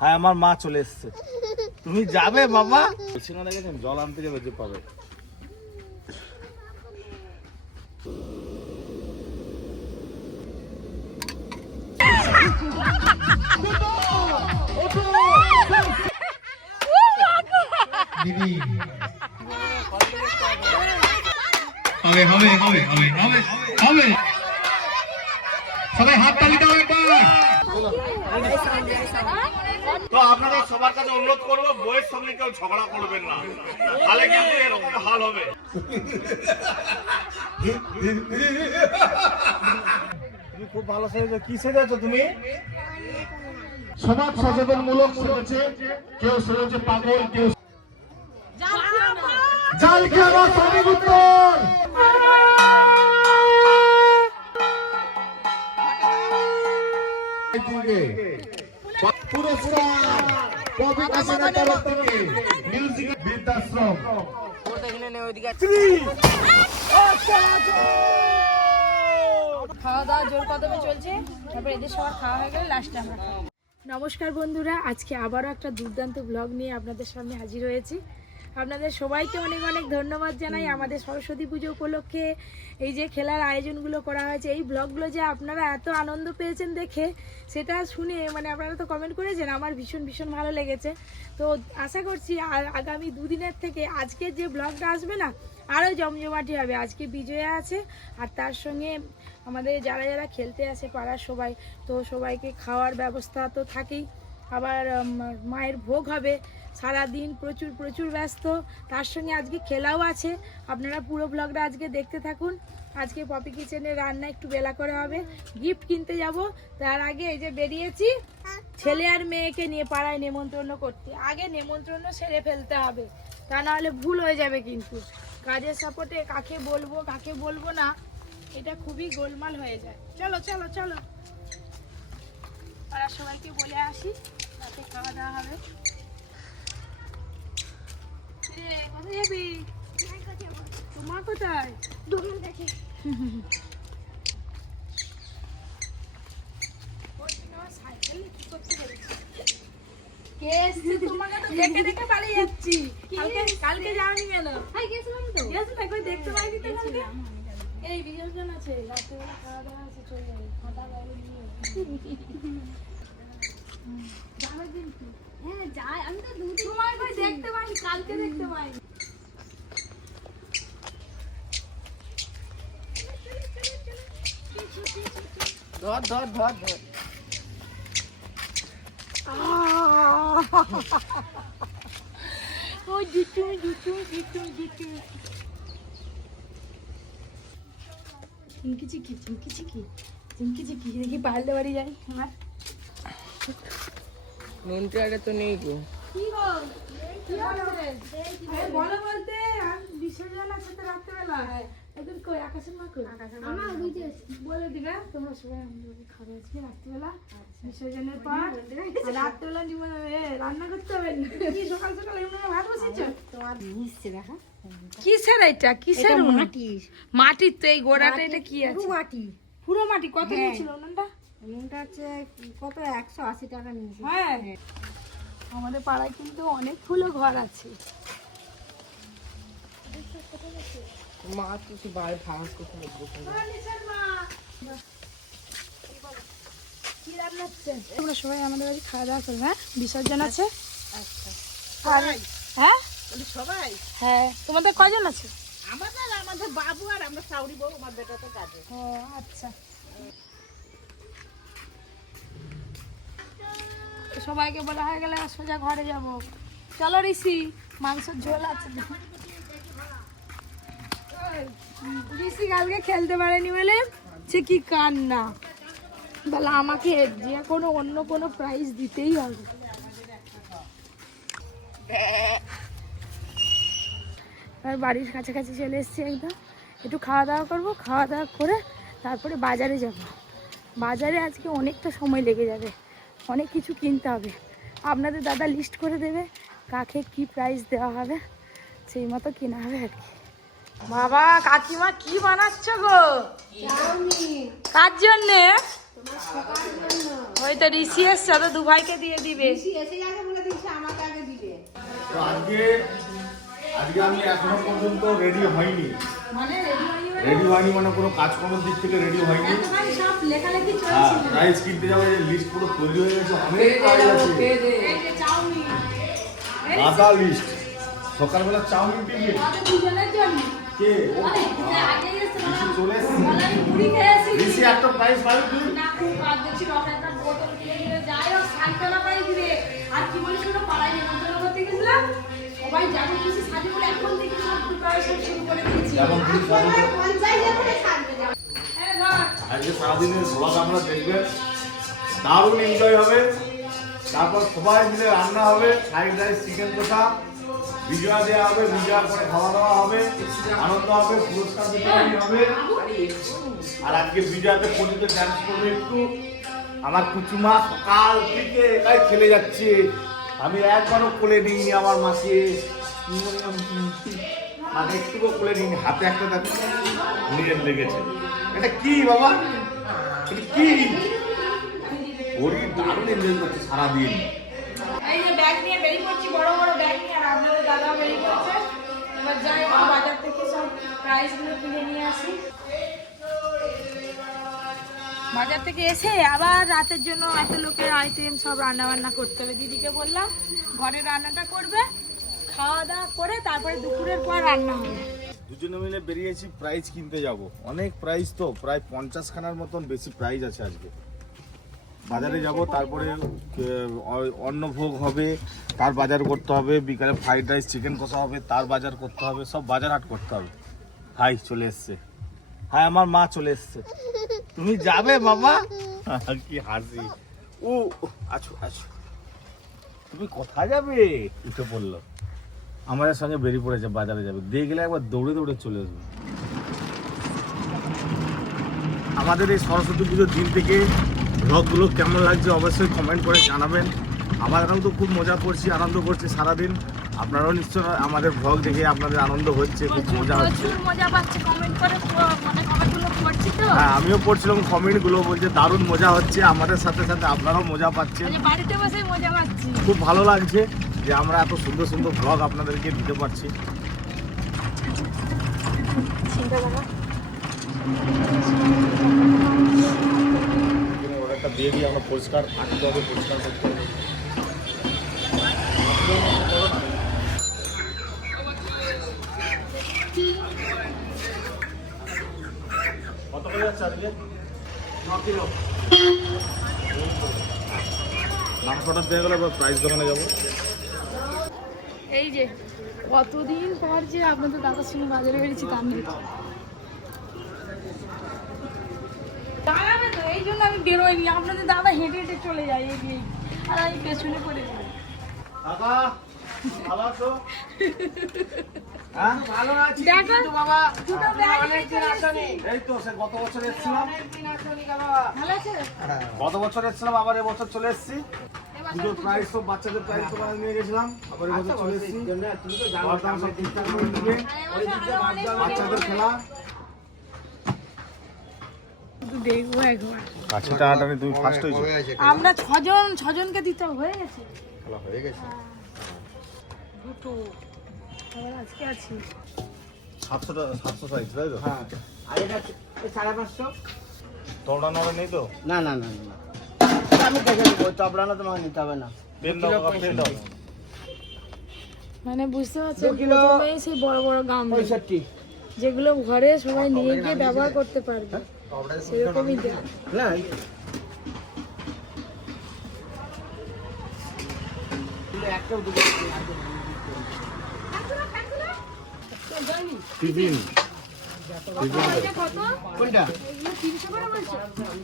হ্যাঁ আমার মা চলে এসছে। তুমি যাবে বাবা? সিঙ্গারা দেখেছেন, জল আনতে যাবে যে পাবে। সবাই হাত তালি দাও একবার। তো আপনাদের সবার কাছে অনুরোধ করবো, বইয়ের সঙ্গে কেউ ঝগড়া করবেন না, তাহলে কিন্তু এরকম হাল হবে। তুমি খুব ভালো সেজেছো। কি সেজেছো তুমি? সমাজ সচেতন মূলক সেজেছে, কেউ সেজেছে পাগল, কেউ জাল খেলা সঠিক উত্তর। পুরস্কার টপিক আসনের তরফ থেকে মিউজিক বৃদ্ধাশ্রম। খাওয়া দাওয়া জোর কদমে চলছে, তারপর এদের সবার খাওয়া হয়ে গেলে লাস্টে আমরা খাবো। নমস্কার বন্ধুরা, আজকে আবারও একটা দুর্দান্ত ব্লগ নিয়ে আপনাদের সামনে হাজির হয়েছি। আপনাদের সবাইকে অনেক অনেক ধন্যবাদ জানাই। আমাদের সরস্বতী পুজো উপলক্ষে এই যে খেলার আয়োজনগুলো করা হয়েছে, এই ব্লগগুলো যে আপনারা এত আনন্দ পেয়েছেন দেখে, সেটা শুনে মানে আপনারা তো কমেন্ট করেছেন, আমার ভীষণ ভীষণ ভালো লেগেছে। তো আশা করছি আগামী দুদিনের থেকে আজকের যে ব্লগটা আসবে না, আরও জমজমাটি হবে। আজকে বিজয়া আছে, আর তার সঙ্গে আমাদের যারা যারা খেলতে আসে পাড়ার সবাই, তো সবাইকে খাওয়ার ব্যবস্থা তো থাকেই। আবার মায়ের ভোগ হবে, সারাদিন প্রচুর প্রচুর ব্যস্ত। তার সঙ্গে আজকে খেলাও আছে। আপনারা পুরো ব্লগটা আজকে দেখতে থাকুন। আজকে পপি কিচেনে রান্না একটু বেলা করে হবে, গিফট কিনতে যাব। তার আগে এই যে বেরিয়েছি ছেলে আর মেয়েকে নিয়ে পাড়ায় নেমন্তন্ন করতে। আগে নেমন্তন্ন সেরে ফেলতে হবে, তা নাহলে ভুল হয়ে যাবে। কিন্তু কাজের সাপোর্টে কাকে বলবো না, এটা খুবই গোলমাল হয়ে যায়। চলো চলো চলো, পাড়ার সবাইকে বলে আসি, রাতে খাওয়া দাওয়া হবে। কোথায় যাবি? তোমার কোথায়? দোকান থেকে। দেখে পালিয়ে যাচ্ছি। কালকে যাওনি কেন? দেখতে পাইনি তো কালকে। এই বিসর্জন আছে, রাত্রেবেলা খাওয়া দাওয়া আছে, চলে যাবে। খাতা বাইরে নিয়ে যাবে কিন্তু। হ্যাঁ যাই, আমি তো দুদিন সময় কই দেখতে পাইনি, কালকে দেখতে পাইনি। ধর ধর ধর ধর। ও জিতু চিমকি দেখি পাল্টে বাড়ি যাই। আমার মন্ত্রারে তো নেই গো। কি গো, কি বলো বলতে বিসর্জন আছে তো রাত্রেবেলা। একদম কই আকাশের মা কই? আমার বুঝে বলে দিবে তোমরা সবাই আমাদের খাবে আজকে রাত্রেবেলা বিসর্জনের পর। রাত্রেবেলা রান্না করতে হবে কি? সকাল সকাল এমনি ভাত বসেছো? তোমার নিচে দেখা কিসের? এটা কিসের? মাটির তো এই গোড়াটা। এটা কি আছে? পুরো মাটি। কত নিয়েছিল ওনাটা? ওটা হচ্ছে কত 180 টাকা নিয়েছে। হ্যাঁ, আমাদের পাড়ায় কিন্তু অনেকগুলো ঘর আছে। মা কিছু বাইরে ভাঙা করতে বসে। তোমরা সবাই আমাদের বাড়ি খাওয়া দাওয়া করবে। হ্যাঁ, বিসর্জন আছে। আচ্ছা। হ্যাঁ সবাই? হ্যাঁ। তোমাদের কয়জন আছে? আমাদের বাবু আর আমরা সাউরি বউ, আমার বেটা তো কাজে। ও আচ্ছা। সবাইকে বলা হয়ে গেলে সোজা ঘরে যাব। চলো ঋষি, মাংসের ঝোল আছে। ঋষি কালকে খেলতে পারেনি বলে সে কি কান্না। বলে আমাকে যে কোনো অন্য কোনো প্রাইজ দিতেই হবে। আর বাড়ির কাছাকাছি চলে এসেছি একদম। একটু খাওয়া দাওয়া করবো, খাওয়া দাওয়া করে তারপরে বাজারে যাব। বাজারে আজকে অনেকটা সময় লেগে যাবে, অনেক কিছু কিনতে হবে। আপনাদের দাদা লিস্ট করে দেবে কাকে কি প্রাইস দেওয়া হবে, সেই মতো কেনা হবে আর কি। বাবা কাকিমা কি বানাচ্ছ গো? কার জন্যে? ওই তো ঋষি এসছে, তো দু ভাইকে দিয়ে দিবে। এসে যাবে বলে দিচ্ছি, আমাকে আগে দিবে। তো আজকে আমি এখনো পর্যন্ত রেডি হয়নি। মানে রেডি হয়নি মানে কোনো কাজকর্মের দিক থেকে রেডি হয়নি। ভাই সব লেখালেখি হ্যাঁ, চলছে। প্রাইস কিনতে যাবো, লিস্ট পুরো তৈরি হয়ে গেছে, অনেক কাজ আছে। এই যে চাউমিন, আধা লিস্ট। সকালবেলা চাউমিন টিফিন আমাদের দুজনের জন্য। কে ও আরে, এটা আগেই এসে ঋষি চলে এসছে। বলে আমি মুড়ি খেয়েছি। ঋষি একটা প্রাইস পাবি তুই। না, খুব কাঁদতে ছিল, ওকে একটা বোতল কিনে দিলে যাই হোক, সান্ত্বনা পাই দিবে। আর কি বলিস ওটা পাড়ায় নিমন্ত্রণ করতে গেছিলাম, সবাই যাবে খুশি সাজে বলে এখন থেকে সব প্রিপারেশন শুরু করে দিয়েছি। যেমন খুশি সাজে বলে। পঞ্চায়েত করে সাজবে যাবে। হ্যাঁ ধর, আজকে সারাদিনের ব্লগ আমরা দেখবেন, দারুণ এনজয় হবে। তারপর সবাই মিলে রান্না হবে, ফ্রাইড রাইস, চিকেন কষা, বিজয়া দেওয়া হবে, বিজয়ার পরে খাওয়া দাওয়া হবে, আনন্দ হবে, পুরস্কার বিতরণী হবে। আর আজকে বিজয়াতে পর্যন্ত ডান্স করবে একটু। আমার কুচুমা সকাল থেকে একাই খেলে যাচ্ছে, আমি একবারও কোলে নিইনি আমার মাকে, আর একটুকু কোলে নিইনি। হাতে একটা দেখো নিজের লেগেছে। এটা কি বাবা, এটা কি? ওরই দারুণ এনজয় করছে সারাদিন। এই যে ব্যাগ নিয়ে বেরিয়ে পড়ছি, বড় বড় ব্যাগ নিয়ে, আর আপনাদের দাদা বেরিয়ে পড়ছে। এবার যাই একটু বাজার থেকে সব প্রাইসগুলো কিনে নিয়ে আসি। বাজার থেকে এসে আবার রাতের জন্য এত লোকের আইটেম সব রান্না বান্না করতে হবে। দিদিকে বললাম ঘরে রান্নাটা করবে, খাওয়া দাওয়া করে তারপরে দুপুরের পর রান্না হবে। দুজনে মিলে বেরিয়েছি প্রাইজ কিনতে যাব। অনেক প্রাইজ, তো প্রায় 50 খানার মতন বেশি প্রাইজ আছে আজকে। বাজারে যাব, তারপরে অন্নভোগ হবে, তার বাজার করতে হবে। বিকালে ফ্রাইড রাইস, চিকেন কষা হবে, তার বাজার করতে হবে। সব বাজার হাট করতে হবে। হাই চলে এসছে, হাই আমার মা চলে এসছে। তুমি যাবে বাবা? কি হাসি। ও আছো আছো, তুমি কোথায় যাবে? উঠে পড়লো, আমাদের সঙ্গে বেরিয়ে পড়েছে, বাজারে যাবে। দিয়ে গেলে একবার দৌড়ে দৌড়ে চলে আসবে। আমাদের এই সরস্বতী পুজোর দিন থেকে ব্লগগুলো কেমন লাগছে অবশ্যই কমেন্ট করে জানাবেন। আমরাও তো খুব মজা করছি, আনন্দ করছি সারাদিন। আপনারাও নিশ্চয় আমাদের ব্লগ দেখে আপনাদের আনন্দ হচ্ছে, খুব মজা হচ্ছে। প্রচুর মজা পাচ্ছি, কমেন্ট করে মানে কমেন্টগুলো পড়ছি তো। হ্যাঁ, আমিও পড়ছিলাম কমেন্টগুলো, বলছে দারুণ মজা হচ্ছে। আমাদের সাথে সাথে আপনারাও মজা পাচ্ছেন। এই যে বাড়িতে বসে মজা পাচ্ছি। খুব ভালো লাগছে যে আমরা এত সুন্দর সুন্দর ব্লগ আপনাদেরকে দিতে পারছি। অর্ডারটা দিয়ে দিয়ে আমরা পরিষ্কার আনতে হবে, পরিষ্কার করতে হবে। কত করে যাচ্ছে আজকে? 9 কিলো মাংসটা দিয়ে গেলে প্রাইস দোকানে যাবো। এই যে কতদিন পর যে আপনাদের দাদার সঙ্গে বাজারে বেরিয়েছি তার নেই। দাঁড়াবে তো, এই জন্য আমি বেরোইনি। আপনাদের দাদা হেঁটে হেঁটে চলে যায় এগিয়ে, আর আমি পেছনে পড়ে যাই। কাকা ভালো আছো? হ্যাঁ ভালো আছি দেখো বাবা। দুটো ব্যাগ নিয়ে চলে এসেছি। এই তো সে গত বছর এসেছিলাম, ভালো আছে? গত বছর এসেছিলাম, আবার এবছর চলে এসেছি। দুটো প্রাইস তো বাচ্চাদের প্রাইস তো নিয়ে গেছিলাম, আবার এবছর চলে এসেছি। বর্তমান সব ঠিকঠাক করে দিবে, বাচ্চাদের খেলা। দেখবো একবার। কাছে টানাটানি তুমি ফার্স্ট হয়েছো। আমরা ছজনকে দিতে হয়ে গেছে। খেলা হয়ে গেছে। দুটো আবার আজকে আছি। 700 সাইজ তাই তো? হ্যাঁ, আর এটা 550। তোমরা নামে নেই তো? না না না না, আমি দেখে নেবো, চপড়ানো তোমাকে নিতে হবে না। পেন দাও কাকা, পেন দাও। মানে বুঝতে পারছেন, 2 কিলো প্রথমেই সেই বড় বড় গামলা 65। যেগুলো ঘরে সবাই নিয়ে গিয়ে ব্যবহার করতে পারবে, সেরকমই দেয়। না একটাও দুটো টিফিন এটা কত? কোনটা? এগুলো 300 করে বলছো?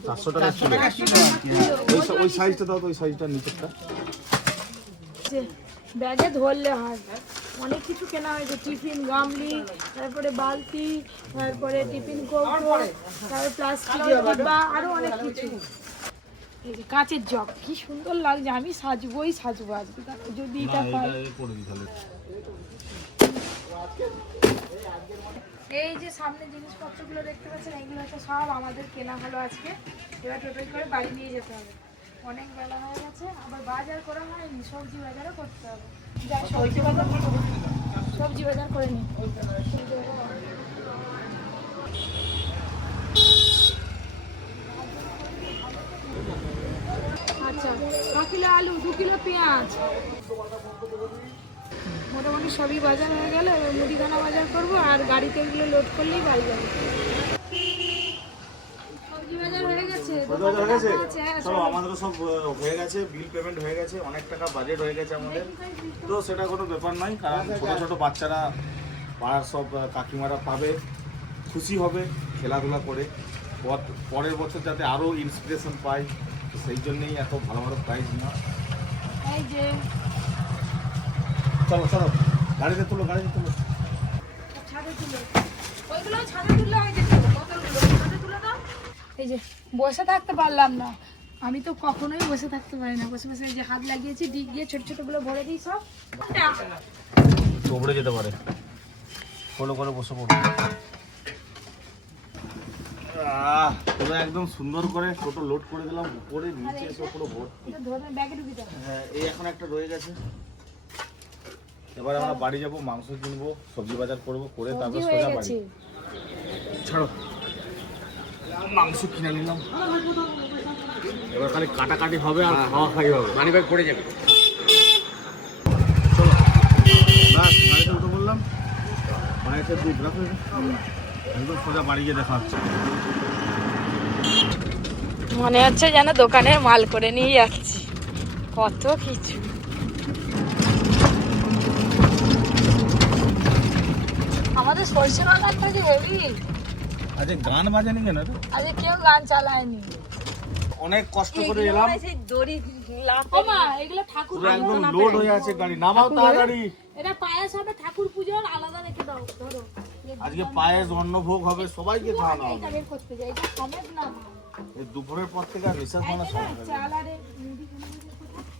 400 টাকা ছিল। ওই সাইজটা দাও তো, ওই সাইজটা নিচেরটা। যে ব্যাগে ধরলে হয়, অনেক কিছু কেনা হয়েছে। টিফিন গামলি, তারপরে বালতি, তারপরে টিফিন কৌটো, তারপরে প্লাস্টিকের ডিব্বা, আরো অনেক কিছু। এই যে কাঁচের জগ, কি সুন্দর লাগছে। আমি সাজবো আজকে, যদি এটা পাই। এই যে সামনে জিনিসপত্রগুলো দেখতে পাচ্ছেন, এগুলো তো সব আমাদের কেনা হলো আজকে। এবার টোটোয় করে বাড়ি নিয়ে যেতে হবে। অনেক বেলা হয়ে গেছে, আবার বাজার করা হয়নি, সবজি বাজারও করতে হবে। যাই সবজি বাজার করে নিই। আচ্ছা, 1 কিলো আলু, 2 কিলো পেঁয়াজ, মোটামুটি সবই বাজার হয়ে গেল। এবার মুদিখানা বাজার করবো আর গাড়িতে এগুলো লোড করলেই বাড়ি যাবে। সবজি বাজার হয়ে গেছে, বাজার হয়ে গেছে? হ্যাঁ, চলো, আমাদেরও সব হয়ে গেছে, বিল পেমেন্ট হয়ে গেছে, অনেক টাকা বাজেট হয়ে গেছে আমাদের। তো সেটা কোনো ব্যাপার নয়, কারণ ছোট ছোট বাচ্চারা পাড়ার সব কাকিমারা পাবে, খুশি হবে খেলাধুলা করে। পরের বছর যাতে আরও ইন্সপিরেশন পায়, তো সেই জন্যেই এত ভালো ভালো প্রাইজ নেওয়া। এই যে চলো চলো, গাড়িতে তুলো, গাড়িতে তুলো। ছাদে তুলো, ওইগুলো ছাদে তুললে হয় দেখো, বোতলগুলো ছাদে তুলে দাও। এই যে বসে থাকতে পারলাম না, আমি তো কখনোই বসে থাকতে পারি না। বসে বসে এই যে হাত লাগিয়েছি, ডিগ দিয়ে ছোট ছোটগুলো ভরে দিই সব। চবড়ে যেতে পারে, ফলো করে বসে পড়ো। পুরো একদম সুন্দর করে টোটো লোড করে দিলাম, উপরে নিচে এসে পুরো ভর্তি। ধরে ব্যাগে ঢুকে দাও। হ্যাঁ, এই এখন একটা রয়ে গেছে। এবার আমরা বাড়ি যাব, মাংস কিনবো, সবজি বাজার করবো, করে তারপর সবজি হয়ে সোজা বাড়ি। গেছে। ছাড়ো, মাংস কিনে নিলাম, এবার খালি কাটাকাটি হবে আর খাওয়া খাই হবে। মানি ব্যাগ পড়ে যাবে। চলো, বাস গাড়িতে উঠে বললাম, বাড়িতে দুধ রাখো, একদম সোজা বাড়ি গিয়ে দেখা হচ্ছে। মনে হচ্ছে যেন দোকানের মাল করে নিয়ে যাচ্ছি, কত কিছু। আমাদের সরষে বাগানটা যে হেভি, আজকে গান বাজানি কেন রে? আজকে কেউ গান চালায়নি। অনেক কষ্ট করে এলাম, ওমা, এগুলো ঠাকুর পুরো একদম লোড হয়ে আছে গাড়ি। নামাও তাড়াতাড়ি, এটা পায়েস হবে, ঠাকুর পুজোর আলাদা রেখে দাও। ধরো আজকে পায়েস অন্নভোগ হবে, সবাইকে খাওয়ানো হবে। এটা বের করতে যাই, এটা সমেত না। এই দুপুরের পর থেকে আর নিঃশ্বাস মানা এটা না, চাল আর এই মুদিখানা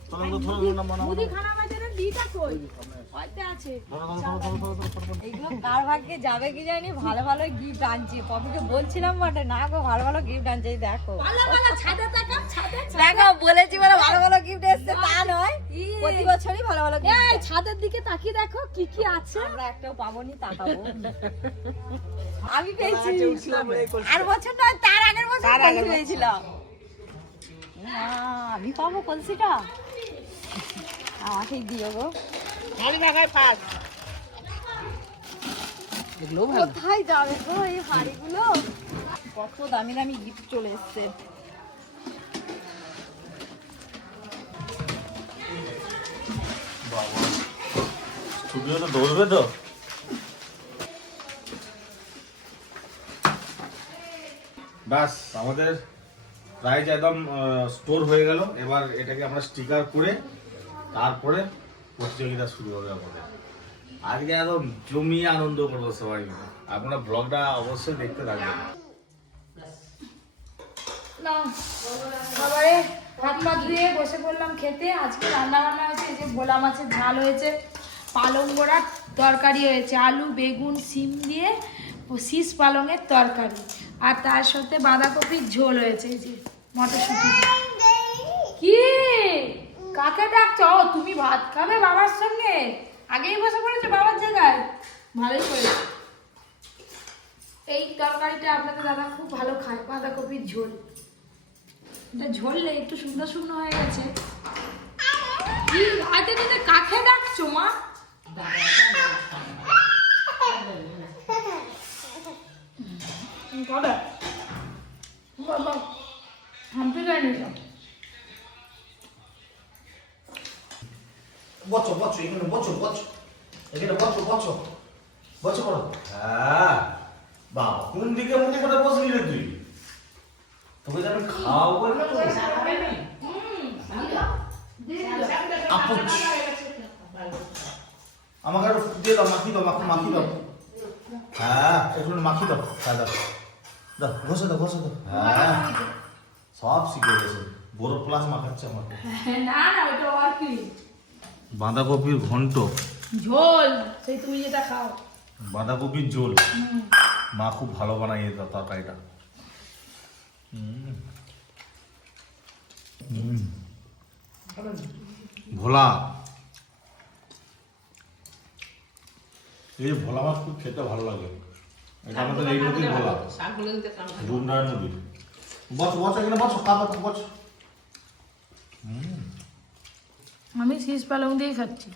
চলো তো ধরো না মানা মুদিখানা বাজারের দিটা কই? হয়তো আছে। এইগুলো কার ভাগ্যে যাবে কি জানি, ভালো ভালো গিফট আনছি। পপিকে বলছিলাম বটে, না গো ভালো ভালো গিফট আনছে, এই দেখো ভালো ভালো ছাদে তাকাও, ছাদে দেখো বলেছি বলে ভালো ভালো গিফট এসছে তা নয়, প্রতি বছরই ভালো ভালো gift এই দেয়। ছাদের দিকে তাকিয়ে দেখো কি কি আছে। আমরা একটাও পাবোনি, তাকাবো। আমি পেয়েছি আর বছর না, তার আগের বছর কলসি পেয়েছিলাম। আমি পাবো কলসিটা, আমাকেই দিও গো। এগুলোও ভালো। কোথায় যাবে গো এই হাড়িগুলো? কত দামি দামি গিফট চলে এসছে। স্টুডিওতে দৌড়বে তো। ব্যাস, আমাদের প্রাইজ একদম স্টোর হয়ে গেল। এবার এটাকে আমরা স্টিকার করে তারপরে প্রতিযোগিতা শুরু হবে আমাদের। আজকে একদম জমিয়ে আনন্দ করবো সবাই মিলে। আপনারা ব্লগটা অবশ্যই দেখতে থাকবেন। খাবারে হাত পা ধুয়ে বসে পড়লাম খেতে। আজকে রান্না বান্না হয়েছে, এই যে ভোলা মাছের ঝাল হয়েছে, পালং বড়ার তরকারি হয়েছে, আলু বেগুন সিম দিয়ে শীষ পালংয়ের তরকারি, আর তার সাথে বাঁধাকপির ঝোল হয়েছে। এই যে মটরশুঁটি। কি কাকে ডাকছো? ও, তুমি ভাত খাবে বাবার সঙ্গে? আগেই বসে পড়েছো বাবার জায়গায়, ভালোই করেছো। এই তরকারিটা আপনাদের দাদা খুব ভালো খায়, বাঁধাকপির ঝোল। এটা ঝোললে একটু সুন্দর সুন্দর হয়ে গেছে। কি আজকে তুমি কাকে ডাকছো মা? কবে বাবা হাম্পি যায়নি তো? বচো বচো এখানে বচো বচো এখানে বচো বচো বচো করো। হ্যাঁ বাবা, কোন দিকে মুখে করে বসলি রে তুই? তোকে যে আমি খাওয়াবো বলে না তোকে আপুচ, আমাকে আরো দিয়ে দাও, মাখি দাও, মাখি দাও। হ্যাঁ একটু মাখি দাও, হ্যাঁ দাও দাও, ঘষে দাও ঘষে দাও। হ্যাঁ সব শিখে গেছে, বড় প্লাস মাখাচ্ছে আমাকে। না না, ওটা আর কি বাঁধাকপির ঘন্ট, ঝোল, সেই তুমি যেটা খাও। বাঁধাকপির ঝোল। মা খুব ভালো বানায় এই তরকারিটা। ভোলা, এই ভোলা মাছ খুব খেতে ভালো লাগে। এটা আমাদের এই নদীর ভোলা, ডুমরা নদী। বস বস এখানে বস, খাবার বস। আমি শীষ পালং দিয়েই খাচ্ছি।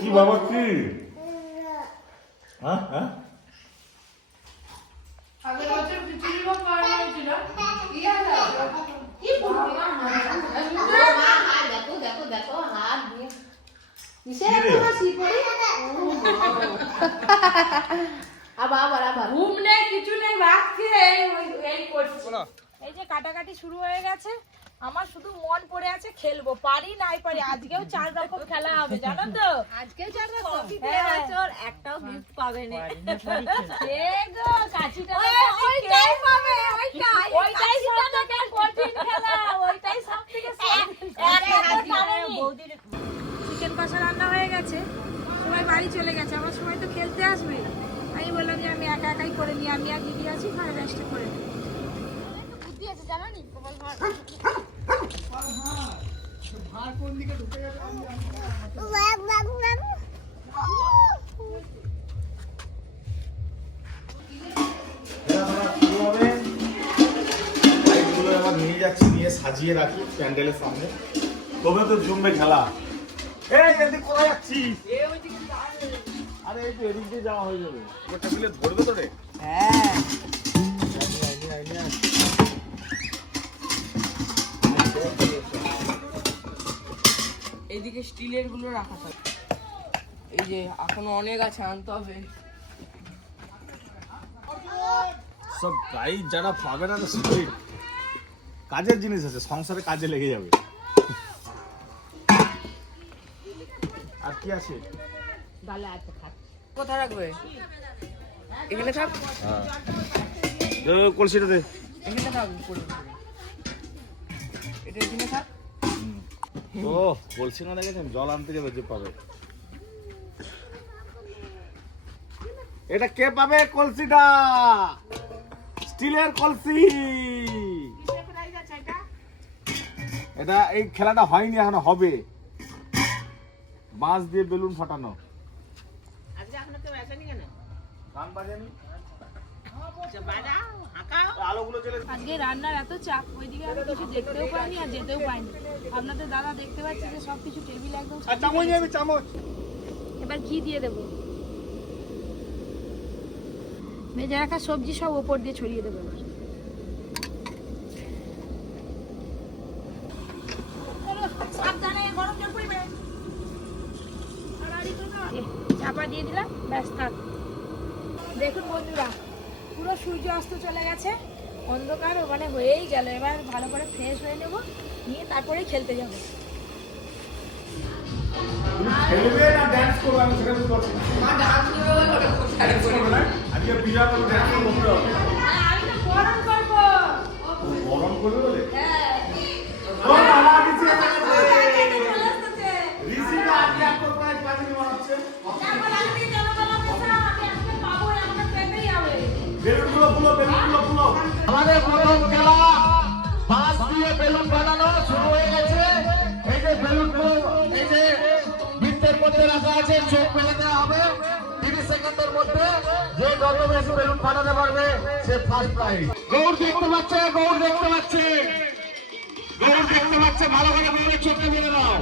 কি বাবা কি? হ্যাঁ হ্যাঁ আগের বছর খিচুড়ি ভাত খাওয়া হয়েছিল। দেখো হাত দিয়ে আবার ঘুম নেই কিছু নেই, ভাবছি এই করছি। এই যে কাটাকাটি শুরু হয়ে গেছে, আমার শুধু মন পড়ে আছে খেলবো, পারি নাই পারি। আজকেও 4 রকম খেলা হবে জানো তো। আজকেও 4 রকম একটাও গিফট পাবে না। এই গো কাচিটা ওইটাই পাবে, ওইটাই সবথেকে কঠিন খেলা, ওইটাই সবথেকে বৌদির চিকেন কষা রান্না হয়ে গেছে, সবাই বাড়ি চলে গেছে, আমার সবাই তো খেলতে আসবে। আমি বললাম যে আমি একা একাই করে নিই, আমি আর দিদি আছি, ঘরে রেস্টে করে নিই। বুদ্ধি আছে জানো নি প্রবল ভার। লাইটগুলো এবার নিয়ে যাচ্ছি, নিয়ে সাজিয়ে রাখি প্যান্ডেলের সামনে, তবে তো জমবে খেলা। এই এদিক কোথায় যাচ্ছিস? আরে এই তো এদিক দিয়ে যাওয়া হয়ে যাবে। ওটা মিলে ধরবে তো রে? হ্যাঁ এইদিকে স্টিলের গুলো রাখা থাকে। এই যে এখনো অনেক আছে, আনতে হবে। সব প্রাইজ যারা পাবে না তো সুইট কাজের জিনিস আছে, সংসারে কাজে লেগে যাবে। আর কি আছে? কোথায় রাখবে? এখানে থাক, কলসিটা দে। এখানে থাক, উপরে এটা এখানে থাক। ও কলসি না দেখেছেন, জল আনতে যাবে যে পাবে। এটা কে পাবে কলসিটা? স্টিলের কলসি। এটা এই খেলাটা হয়নি, এখনো হবে। বাঁশ দিয়ে বেলুন ফাটানো। গান বাজানি? আলোগুলো জ্বেলে আজকে রান্নার এত চাপ, ওইদিকে আমি কিছু দেখতেও পাইনি আর যেতেও পাইনি। আপনাদের দাদা দেখতে পাচ্ছি যে সবকিছু টেবিল একদম সাজিয়ে চামচ দিয়েছে। আমি চামচ। এবার ঘি দিয়ে দেবো, ভেজে রাখা সবজি সব ওপর দিয়ে ছড়িয়ে দেবো। সাবধানে, গরম জল পড়বে। চাপা দিয়ে দিলাম, ব্যাস থাক। দেখুন বন্ধুরা, পুরো সূর্য অস্ত চলে গেছে, অন্ধকার মানে হয়েই গেল। এবার ভালো করে ফ্রেশ হয়ে নেবো, নিয়ে তারপরে খেলতে যাবো। খেলবে না ড্যান্স করবে? আমি সেটা বুঝতে পারছি না। মা ডান্স করবে না? আজকে বিরাট ড্যান্স করতে হবে। আমি তো গরম করবো। গরম করবে বলে? হ্যাঁ। ও বাবা দিছে। চলে আসতেছে। ঋষিকা আজকে এক করে কাজে বানাচ্ছে। বেলুনগুলো ফুলো, বেলুনগুলো ফুলো। আমাদের প্রথম খেলা বাঁশ দিয়ে বেলুন বানানো শুরু হয়ে গেছে। এই যে বেলুনগুলো এই যে বৃত্তের মধ্যে রাখা আছে, চোখ মেলে দেওয়া হবে 30 সেকেন্ডের মধ্যে। যে যত বেশি বেলুন বানাতে পারবে সে ফার্স্ট প্রাইজ। গৌর দেখতে পাচ্ছে, গৌর দেখতে পাচ্ছে, গৌর দেখতে পাচ্ছে। ভালো করে গৌরের চোখটা মেলে দাও,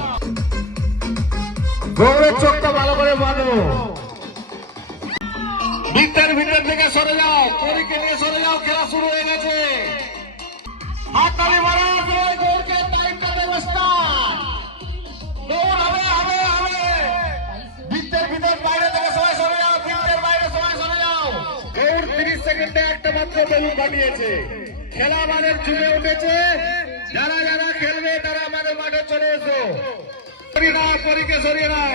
গৌরের চোখটা ভালো করে বাঁধো। বৃত্তের ভিতর থেকে সরে যাও, পরীকে নিয়ে সরে যাও, খেলা শুরু হয়ে গেছে। হাততালি মারো, গৌরকে টাইমটা ব্যবস্থা। গৌর হবে হবে হবে। বৃত্তের ভিতর বাইরে থেকে সবাই সরে যাও, বৃত্তের বাইরে সবাই সরে যাও। গৌর 30 সেকেন্ডে একটা মাত্র বেলুন বানিয়েছে। খেলা আমাদের জমে উঠেছে। যারা যারা খেলবে তারা আমাদের মাঠে চলে এসো। সরিয়ে নাও, পরীকে সরিয়ে নাও।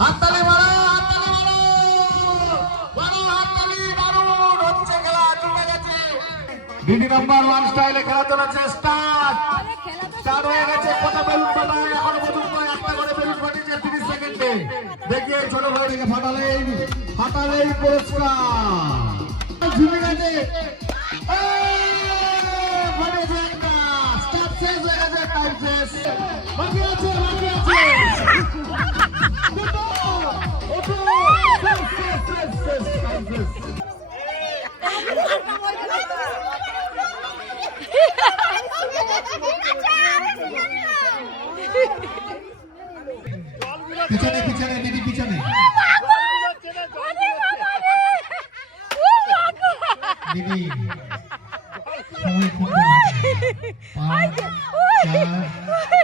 হাততালি মারো, হাততালি মারো, মারো হাততালি, দারুণ হচ্ছে খেলা, জমে গেছে। দিদি নাম্বার 1 স্টাইলে খেলা চলেছে। স্টার্ট হয়ে গেছে। কত বেলুন ফাটায় এখনো পর্যন্ত? একটা করে বেলুন ফাটিয়েছে। 30 সেকেন্ড দেখিয়ে ছোট ভাই থেকে ফাটালেই পুরস্কার ঝুমে গেছে বানিয়েছে একটা স্টার্ট শেষ হয়ে গেছে টাইম শেষ বাকি আছে ওঠো শেষ টাইম শেষ পিছনে দিদি পিছনে দিদি সময় খুব 5 4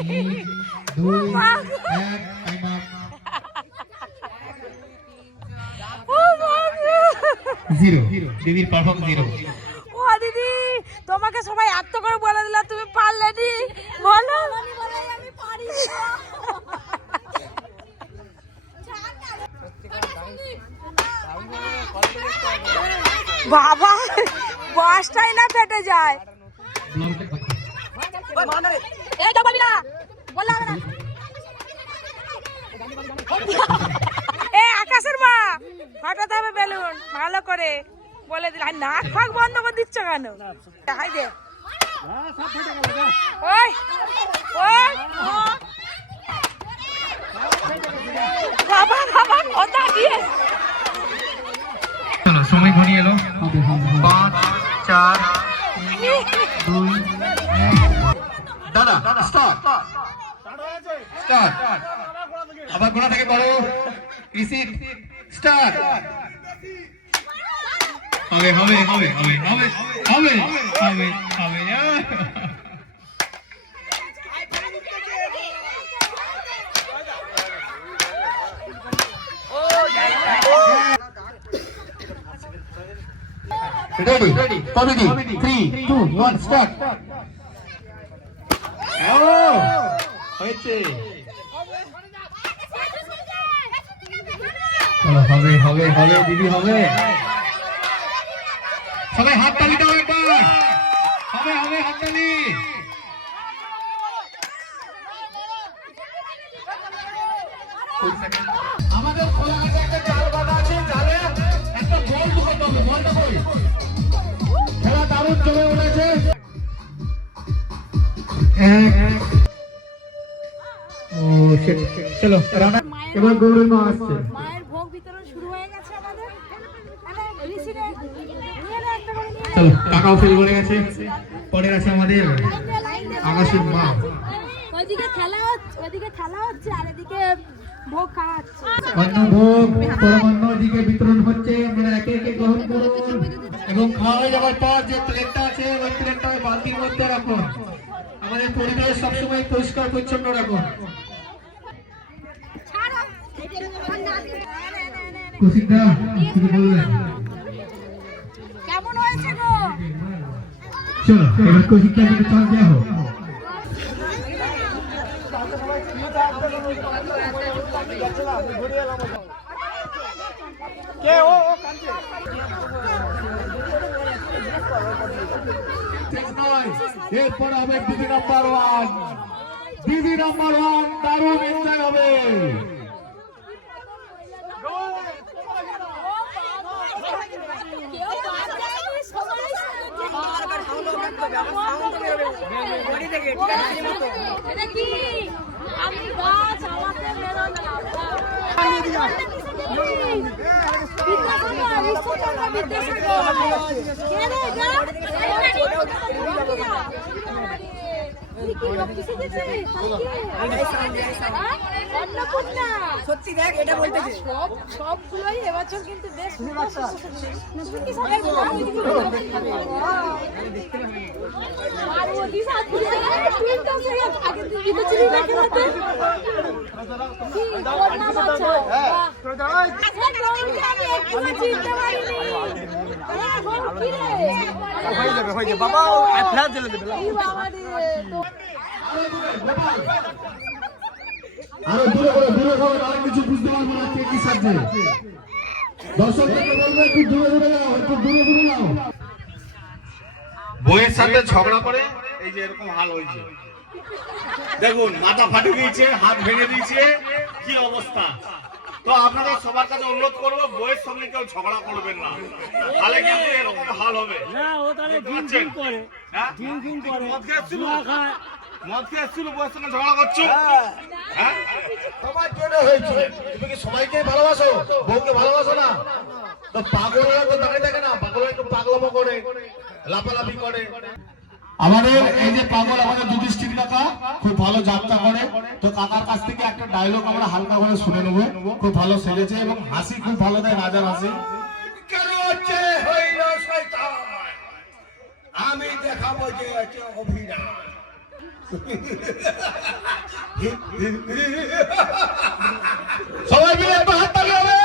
3 2 1 টাইম আপ জিরো দিদির পারফর্ম জিরো। ও দিদি তোমাকে সবাই এত করে বলে দিল তুমি পারলে নি বলো আমি পারি বাবা বাসটাই না ফেটে যায় এই যাবি না বললাম না এ আকাশের মা ফাটাতে হবে বেলুন ভালো করে বলে দিল আর নাক ফাঁক বন্ধ করে দিচ্ছ কেন হাই দে ওই ওই বাবা বাবা কথা দিয়ে চলো সময় ঘনিয়ে এলো 5 4 2 দাদা স্টার্ট আবার গোনা থেকে বড় রিসিট স্টার্ট হবে হবে হবে হবে হবে হবে হবে হবে ready comedy 3 2 1 start oh হয়েছে চলো হবে হবে হবে দিদি হবে সবাই হাত তালি দাও একবার হবে হবে হাত তালি আমাদের খোলা আছে একটা জাল বাঁধা আছে জালে একটা বল ঢুকাতে হবে বলটা কই খেলা দারুণ চলে উঠেছে ও শিট চলো রানা এবার গৌরী মা আসছে মায়ের ভোগ বিতরণ শুরু হয়ে গেছে আমাদের রিসিটে নিয়ে নে একটা করে নিয়ে চলো টাকাও ফিল করে গেছে পরে আছে আমাদের আকাশের মা ওইদিকে খেলা হচ্ছে আর এদিকে ভোগ খাওয়া হচ্ছে অন্ন ভোগ পরমান্ন দিকে বিতরণ হচ্ছে আমরা একে একে গ্রহণ করুন এবং খাওয়া হয়ে যাওয়ার পর যে প্লেটটা আছে ওই প্লেটটা ওই বালতির মধ্যে রাখুন আমাদের পরিবেশ সবসময় পরিষ্কার পরিচ্ছন্ন রাখুন কৌশিকদা কিছু বলবেন কেমন হয়েছে গো চলো এবার কৌশিকদা একটু চাল দেওয়া হোক এরপর হবে দিদি নাম্বার 1 দারুণ এনজয় হবে এটা কি আমি গাছ আমাকে মেরো না সত্যি দেখ এটা বলতেছে সবগুলোই এবছর কিন্তু বেশ আরো দূরে করে আর কিছু বুঝতে পারবো না কে কি সাজছে দর্শকদেরকে বলবো একটু দূরে যাও একটু দূরে যাও বইয়ের সাথে ঝগড়া করে এই যে এরকম হাল হয়েছে দেখুন মাথা ফাটিয়ে দিয়েছে, হাত ভেঙে দিয়েছে, কি অবস্থা। তো আপনাদের সবার কাছে অনুরোধ করবো, বইয়ের সঙ্গে কেউ ঝগড়া করবেন না, তাহলে কিন্তু এরকম হাল হবে। হ্যাঁ? মদ খেয়ে এসেছিল? মদ খেয়ে এসেছিল, বইয়ের সঙ্গে ঝগড়া করছো? হ্যাঁ? তোমার জন্য হয়েছে। তুমি কি সবাইকে ভালোবাসো, বউকে ভালোবাসো না? তো পাগলরা তো দাঁড়িয়ে থাকে না, পাগলরা একটু পাগলামো করে, লাফালাফি করে। আমাদের এই যে পাগল আমাদের যুধিষ্ঠির কাকা খুব ভালো যাত্রা করে। তো কাকার কাছ থেকে একটা ডায়লগ আমরা হালকা করে শুনে নেবো। খুব ভালো সেজেছে এবং হাসি খুব ভালো দেয়, রাজার হাসি। কেন হচ্ছে হইল শয়তান, আমি দেখাবো যে হচ্ছে অভিনয়। সবাই মিলে একটু হাত তালি হবে।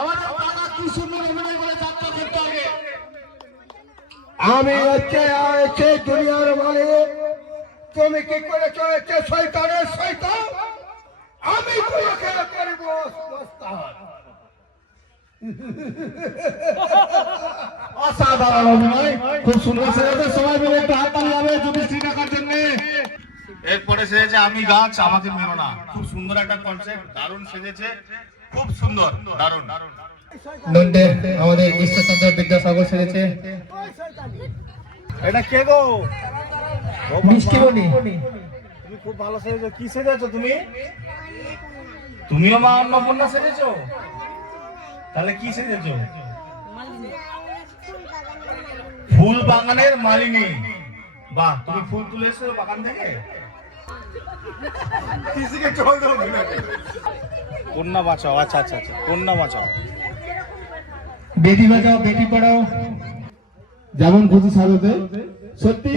আমাদের কাকা কি সুন্দর অভিনয় করে যাত্রা করতে হবে। আমি হচ্ছে দুনিয়ার মালিক, তুমি কি করেছ হচ্ছে শয়তানের শয়তান, আমি তোমাকে করব মস্তান। অসাধারণ অভিনয়, খুব সুন্দর সেজেছে। সবাই মিলে একটু হাত তালি হবে যুধিষ্ঠির কাকার জন্য। এরপরে সেজেছে আমি গাছ আমাকে মেরো না, খুব সুন্দর একটা কনসেপ্ট, দারুণ সেজেছে, খুব সুন্দর, দারুণ। নন্ডে আমাদের ঈশ্বরচন্দ্র বিদ্যাসাগর সেজেছে। এটা কে গো? মিষ্টিমণি। তুমি খুব ভালো সেজেছো। কি সেজেছো তুমি? তুমিও মা অন্নপূর্ণা সেজেছো? তাহলে কি সেজেছো? ফুল বাগানের মালিনী। বাহ, তুমি ফুল তুলে এসেছো বাগান থেকে? কন্যা বাঁচাও, আচ্ছা আচ্ছা আচ্ছা, কন্যা বাঁচাও। বেটি বাঁচাও বেটি পড়াও, যেমন খুশি সাজতে। সত্যি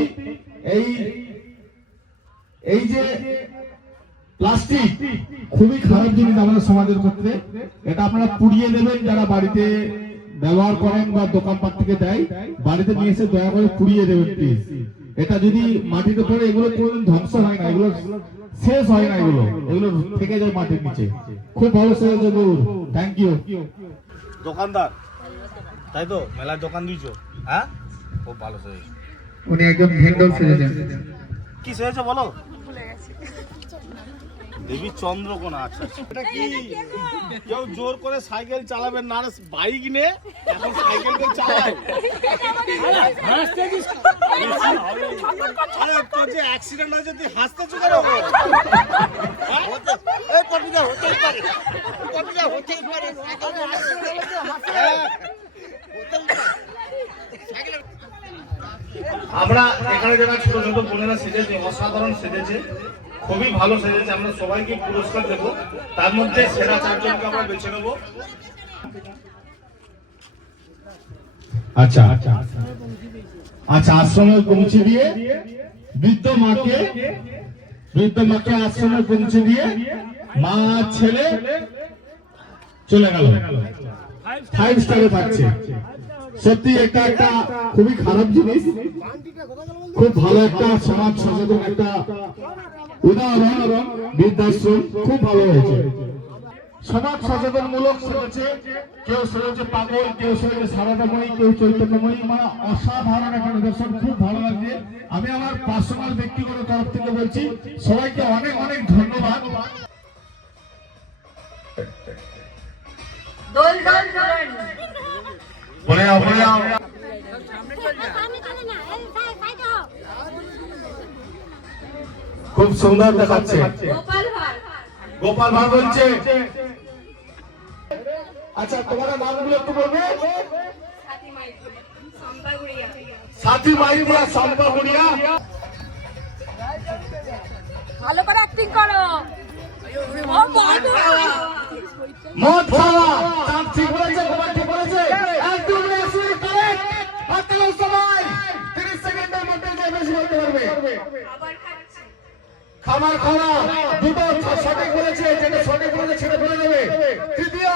এই যে প্লাস্টিক খুবই খারাপ জিনিস আমাদের সমাজের ক্ষেত্রে। এটা আপনারা পুড়িয়ে দেবেন, যারা বাড়িতে ব্যবহার করেন বা দোকানপাট থেকে দেয়, বাড়িতে নিয়ে এসে দয়া করে পুড়িয়ে দেবেন প্লিজ। এটা যদি মাটিতে পড়ে, এগুলো কোনোদিন ধ্বংস হয় না, এগুলো শেষ হয় না, এগুলো থেকে যায় মাটির নিচে। খুব ভালো সেজেছে গৌর, থ্যাংক ইউ। দোকানদার তাই তো, মেলার দোকান দিয়েছো? হ্যাঁ, খুব ভালো সেজেছো। উনি একজন ভেন্ডর সেজেছেন। কি সেজেছো বলো? দেবী চন্দ্রকোনা। আচ্ছা আচ্ছা। এটা কি কেউ জোর করে সাইকেল চালাবেন না, বাইক নে এখন সাইকেল কে চালায়। আরে তোর যে অ্যাক্সিডেন্ট হয়েছে, তুই হাসতেছো কেন? আমরা এখানে যারা ছোট ছোট বোনেরা সেজেছে, অসাধারণ সেজেছে, খুবই ভালো সেজেছে। আমরা সবাইকে পুরস্কার দেব, তার মধ্যে সেরা 4 জনকে আমরা বেছে নেব। আচ্ছা আচ্ছা, আশ্রমে পৌঁছে দিয়ে বৃদ্ধ মাকে আশ্রমে পৌঁছে দিয়ে মা ছেলে চলে গেল, 5 স্টারে থাকছে। সত্যি এটা একটা খুবই খারাপ জিনিস। খুব ভালো একটা সমাজ সচেতন একটা উদাহরণ বৃদ্ধাশ্রম, খুব ভালো হয়েছে। সমাজ সচেতন মূলক সেজেছে। কেউ সেজেছে পাগল, কেউ সেজেছে সারদাময়ী, কেউ চৈতন্যময়ী। মানে অসাধারণ একটা নিদর্শন, খুব ভালো লাগছে। আমি আমার পার্সোনাল ব্যক্তিগত তরফ থেকে বলছি, সবাইকে অনেক অনেক ধন্যবাদ। বলে যাও, বলে যাও। খুব সুন্দর দেখাচ্ছে। গোপাল ভাঁড় বলছে। আচ্ছা, তোমার নামগুলো একটু বলবে? সাথী মাইদিয়া, শম্পা গুড়িয়া। ভালো করে অ্যাক্টিং করো। মদ খাওয়া, চাঁদ ঠিক বলেছে, গোপাল ঠিক বলেছে, একদম কারেক্ট। হাত তালি সবাই। 30 সেকেন্ডের মধ্যে যে বেশি বলতে পারবে। খাবার খাওয়া, দুটো সঠিক বলেছে, যেটা সঠিক বলেছে সেটা বলে দেবে। তৃতীয়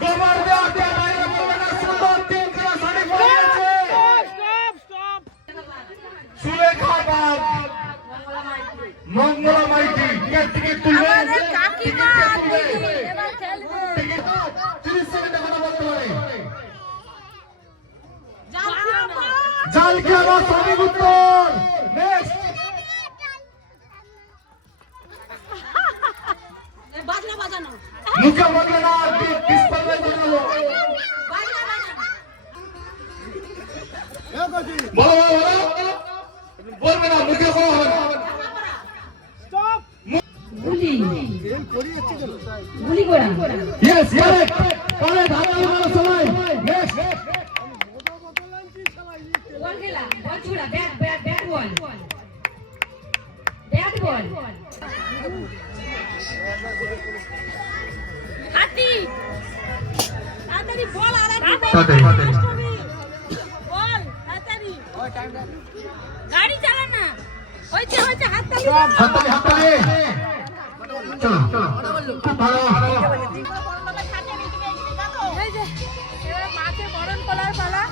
গোবর দেওয়া, বাইরে বলবে না, সুন্দর 3 খেলা সঠিক বলেছে। সুলেখা বাগ, মঙ্গলা মাইতি, টিকিট তুলবে, টিকিট তুলবে। 30 সেকেন্ডে কথা বলতে পারে। জাল খেলা সঠিক উত্তর। নেক্সট বাজনা বাজানো মুখে বলবে না, ডিসপ্লে বাজানো। বাজনা বাজানো বলো বলবে না, মুখে বলা হবে না। গুলি গুলি করা ইয়েস কারেক্ট পরে ধারা মারো সবাই। নেক্সট বল খেলা বল ছুড়া bat bat bat ball bat ball হাতি তাড়াতাড়ি বল আর বল তাড়াতাড়ি গাড়ি চালা না হইছে হইছে হাততালি হাততালি হাততালি। চলো চলো খুব ভালো। এই যে এবার মাকে বরণ করার পালা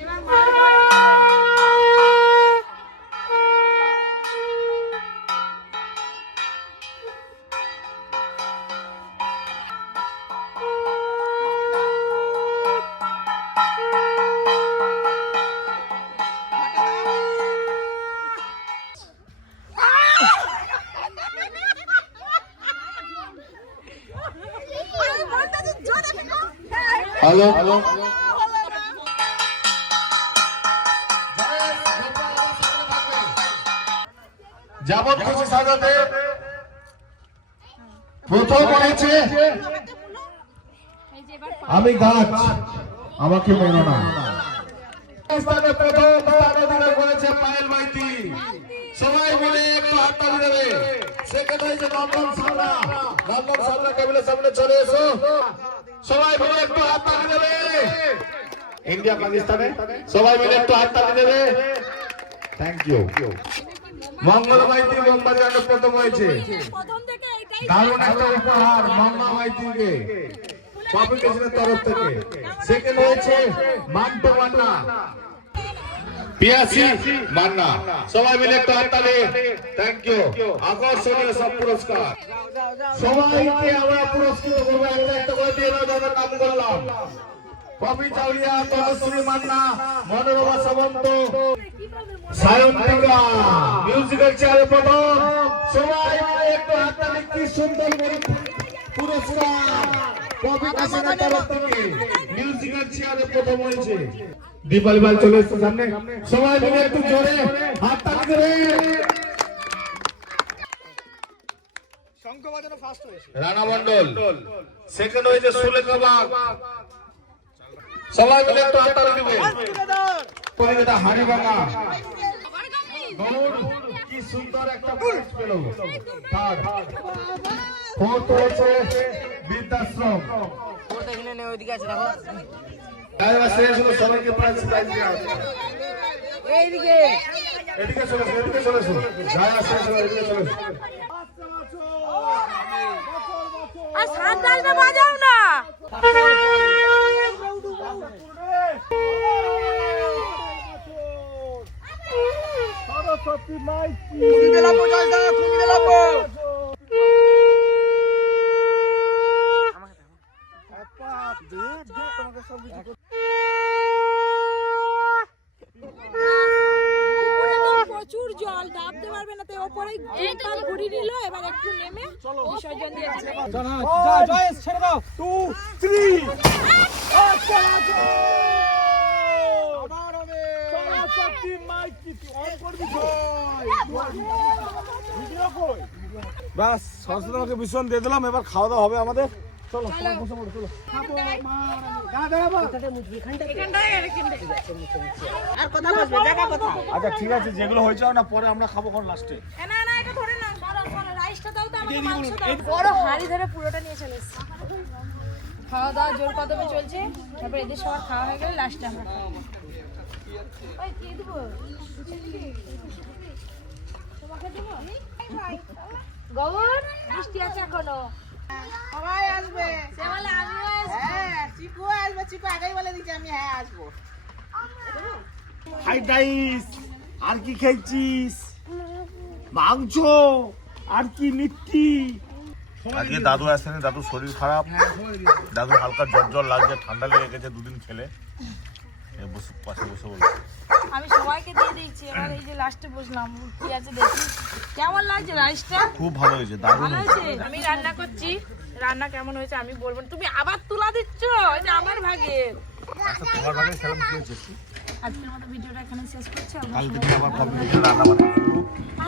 এবার মা হ্যালো হ্যালো যাবত খুশি সাজাতে প্রথম হয়েছে এই যে এবার আমি গাছ, আমাকে মেনো না। স্থানে প্রথম স্থানে অধিকার করেছে পায়েল মাইতি। সবাই মিলে একটু হাততালি দেবে। সেকেন্ড হয়েছে নন্দন সামনা। নন্দন সামনা টেবিলের সামনে চলে এসো। সবাই মিলে একটু হাততালি দেবে। ইন্ডিয়া পাকিস্তানে সবাই মিলে একটু হাততালি দেবে। Thank you. মঙ্গল মাইতি মুম্বাই রানে প্রথম হয়েছে। প্রথম থেকে এটাই দারুণ একটা উপহার মঙ্গল মাইতিকে পাবলিকেশনের তরফ থেকে। সেকেন্ড হয়েছে মান্টো মান্না, পিয়াসি মান্না। সবাই মিলে একটু হাততালি। Thank you. আকর্ষণীয় সব পুরস্কার সবাইকে আমরা পুরস্কৃত করবো। একটা একটা করে দিয়ে দাও, যাদের নাম বললাম। কবি চাউলিয়া, তনুশ্রী মান্না, মনোরমা সামন্ত, সায়ন্তিকা মিউজিক্যাল চেয়ারে প্রথম। সবাই মিলে একটু হাততালি। কি সুন্দর পুরস্কার কবি কাশিনের তরফ থেকে মিউজিক্যাল চেয়ারে প্রথম হয়েছে। দীপালি বাল চলে এসছে সামনে। সবাই মিলে একটু জোরে হাততালি দেবে। রানা মন্ডল সেকেন্ড হয়েছে সুলেখা বাগ। সবাই মিলে একটু হাততালি দেবে। পরিবেদা হাড়িভাঙা গৌড় কি সুন্দর একটা প্রাইজ পেল। থার্ড ফোর্থ হয়েছে বৃদ্ধাশ্রম। ওটা এখানে নেই, ওইদিকে আছে দেখো। এবার শেষ হলো, সবাইকে প্রাইজ দেওয়া হচ্ছে। এইদিকে এদিকে চলে এসো, এদিকে চলে এসো। যারা শেষ হলো এদিকে চলে এসো। আর সাতটালটা বাজাও না সরস্বতী মাইতি তুমি দিলাম 50 টাকা, তুমি দিলাম প্রচুর জল ডাবতে পারবে না, তাই ওপরে ঘুরি নিল। এবার একটু নেমে বিসর্জন দিয়ে যাবে। ছেড়ে দাও 2 3 সরস্বতী মাইতি অন করবি বাস। সরস্বতী মাকে ভীষণ দিয়ে দিলাম। এবার খাওয়া দাওয়া হবে আমাদের। চলো সবাই বসে পড়ো, চলো। আচ্ছা ঠিক আছে, যেগুলো হয়েছে না পরে আমরা খাবো কোন লাস্টে। না না, এটা ধরে না, রাইসটা দাও তো আমাকে, মাংস দাও। বড় হাঁড়ি ধরে পুরোটা নিয়ে চলে এসেছি। খাওয়া দাওয়া জোর কদমে চলছে। তারপর এদের সবার খাওয়া হয়ে গেলে লাস্টে আমরা খাবো। ওই কি দেবো? তোমাকে দেবো? গৌর বৃষ্টি আছে এখনো। সবাই আসবে। সে বলে আমিও আসবো। হ্যাঁ, চিকু আসবে। চিকু আগেই বলে দিচ্ছে আমি হ্যাঁ আসবো। ফ্রাইড রাইস আর কি খেয়েছিস? মাংস আর কি মিষ্টি? আজকে দাদু আসেনি, দাদুর শরীর খারাপ, দাদু হালকা জ্বর জ্বর লাগছে, ঠান্ডা লেগে গেছে দুদিন খেলে। বসে পাশে বসে বলবো আমি সবাইকে দিয়ে দিচ্ছি, এবার এই যে লাস্টে বসলাম, কি আছে দেখি। কেমন লাগছে রাইসটা? খুব ভালো হয়েছে, দারুণ ভালো হয়েছে। হয়েছে? আমি রান্না করছি, রান্না কেমন হয়েছে আমি বলবো না। তুমি আবার তুলা দিচ্ছ, এটা আমার ভাগের। আচ্ছা তোমার ভাগে খেলাম কি হয়েছে? আজকের মতো ভিডিওটা এখানে শেষ করছি। কাল থেকে আবার রান্না বান্না শুরু।